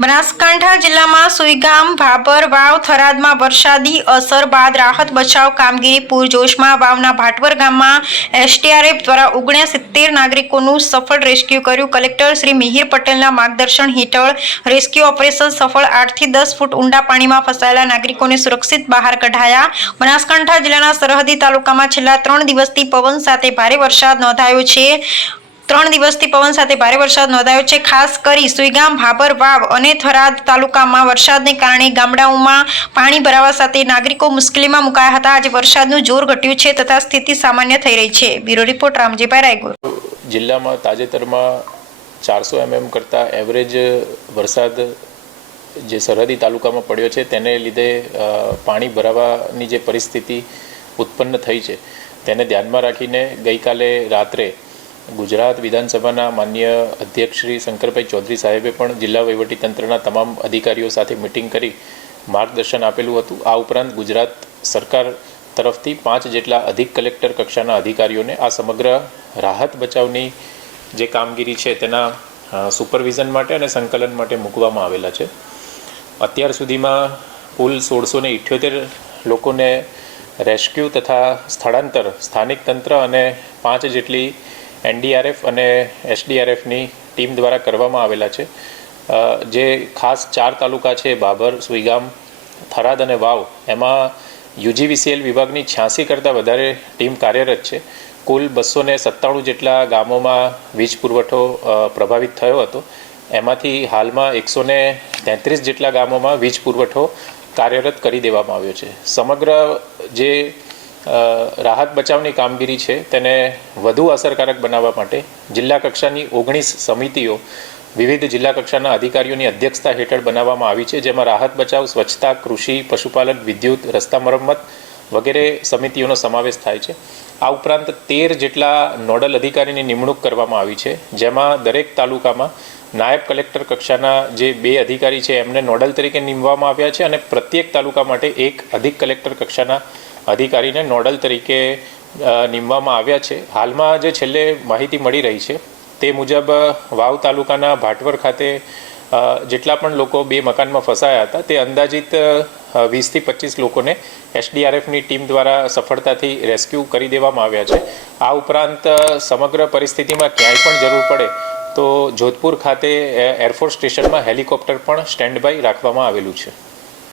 બનાસકાંઠા જિલ્લામાં સુઈગામ, ભાભર, વાવ, થરાદમાં વરસાદી અસર બાદ રાહત બચાવ કામગીરી પૂરજોશમાં વાવના ભાટવર ગામમાં એસટીઆરએફ દ્વારા ઓગણ્યા સિત્તેર નાગરિકોનું સફળ રેસ્ક્યુ કર્યું. કલેક્ટર શ્રી મિહિર પટેલના માર્ગદર્શન હેઠળ રેસ્ક્યુ ઓપરેશન સફળ આઠથી દસ ફૂટ ઊંડા પાણીમાં ફસાયેલા નાગરિકોને સુરક્ષિત બહાર કઢાયા. બનાસકાંઠા જિલ્લાના સરહદી તાલુકામાં છેલ્લા ત્રણ દિવસથી પવન સાથે ભારે વરસાદ નોંધાયો છે. ત્રણ દિવસથી પવન સાથે ભારે વરસાદ નોંધાયો છે. ખાસ કરી સુઈગામ, ભાભર, વાવ અને થરાદ તાલુકામાં વરસાદને કારણે ગામડાઓમાં પાણી ભરાવા સાથે નાગરિકો મુશ્કેલીમાં મુકાયા હતા. આજે વરસાદનું જોર ઘટ્યું છે તથા સ્થિતિ સામાન્ય થઈ રહી છે. Bureau report, Ramjibhai Raigur. જિલ્લામાં તાજેતરમાં ચારસો એમએમ કરતાં એવરેજ વરસાદ જે સરહદી તાલુકામાં પડ્યો છે, તેને લીધે પાણી ભરાવાની જે પરિસ્થિતિ ઉત્પન્ન થઈ છે, તેને ધ્યાનમાં રાખીને ગઈકાલે રાત્રે ગુજરાત વિધાનસભાના માન્ય અધ્યક્ષ શ્રી શંકરભાઈ ચૌધરી સાહેબે પણ જિલ્લા વહીવટીતંત્રના તમામ અધિકારીઓ સાથે મિટિંગ કરી માર્ગદર્શન આપેલું હતું. આ ઉપરાંત ગુજરાત સરકાર તરફથી પાંચ જેટલા અધિક કલેક્ટર કક્ષાના અધિકારીઓને આ સમગ્ર રાહત બચાવની જે કામગીરી છે તેના સુપરવિઝન માટે અને સંકલન માટે મૂકવામાં આવેલા છે. અત્યાર સુધીમાં કુલ સોળસો ને ઇઠ્યોતેર લોકોને રેસ્ક્યુ તથા સ્થળાંતર સ્થાનિક તંત્ર અને પાંચ જેટલી એનડીઆરએફ અને એસડીઆરએફની ટીમ દ્વારા કરવામાં આવેલા છે. જે ખાસ ચાર તાલુકા છે, બાબર, સુઈગામ, થરાદ અને વાવ, એમાં યુજીવીસીએલ વિભાગની છ્યાસી કરતાં વધારે ટીમ કાર્યરત છે. કુલ બસો ને સત્તાણું જેટલા ગામોમાં વીજ પુરવઠો પ્રભાવિત થયો હતો. એમાંથી હાલમાં એકસો ને તેત્રીસ જેટલા ગામોમાં વીજ પુરવઠો કાર્યરત કરી દેવામાં આવ્યો છે. સમગ્ર જે રાહત બચાવની કામગીરી છે તેને વધુ અસરકારક બનાવવા માટે જિલ્લા કક્ષાની ઓગણીસ સમિતિઓ વિવિધ જિલ્લા કક્ષાના અધિકારીઓની અધ્યક્ષતા હેઠળ બનાવવામાં આવી છે, જેમાં રાહત બચાવ, સ્વચ્છતા, કૃષિ, પશુપાલન, વિદ્યુત, રસ્તા મરમ્મત વગેરે સમિતિઓનો સમાવેશ થાય છે. આ ઉપરાંત તેર જેટલા નોડલ અધિકારીની નિમણૂક કરવામાં આવી છે, જેમાં દરેક તાલુકામાં નાયબ કલેક્ટર કક્ષાના જે બે અધિકારી છે એમને નોડલ તરીકે નીમવામાં આવ્યા છે અને પ્રત્યેક તાલુકા માટે એક અધિક કલેક્ટર કક્ષાના અધિકારીને નોડલ તરીકે નીમવામાં આવ્યા છે. હાલમાં જે છેલ્લે માહિતી મળી રહી છે, તે મુજબ વાવ તાલુકાના ભાટવર ખાતે જેટલા પણ લોકો બે મકાનમાં ફસાયા હતા, તે અંદાજિત વીસથી પચીસ લોકોને એસડીઆરએફની ટીમ દ્વારા સફળતાથી રેસ્ક્યુ કરી દેવામાં આવ્યા છે. આ ઉપરાંત સમગ્ર પરિસ્થિતિમાં ક્યાંય પણ જરૂર પડે, તો જોધપુર ખાતે એરફોર્સ સ્ટેશનમાં હેલિકોપ્ટર પણ સ્ટેન્ડ બાય રાખવામાં આવેલું છે.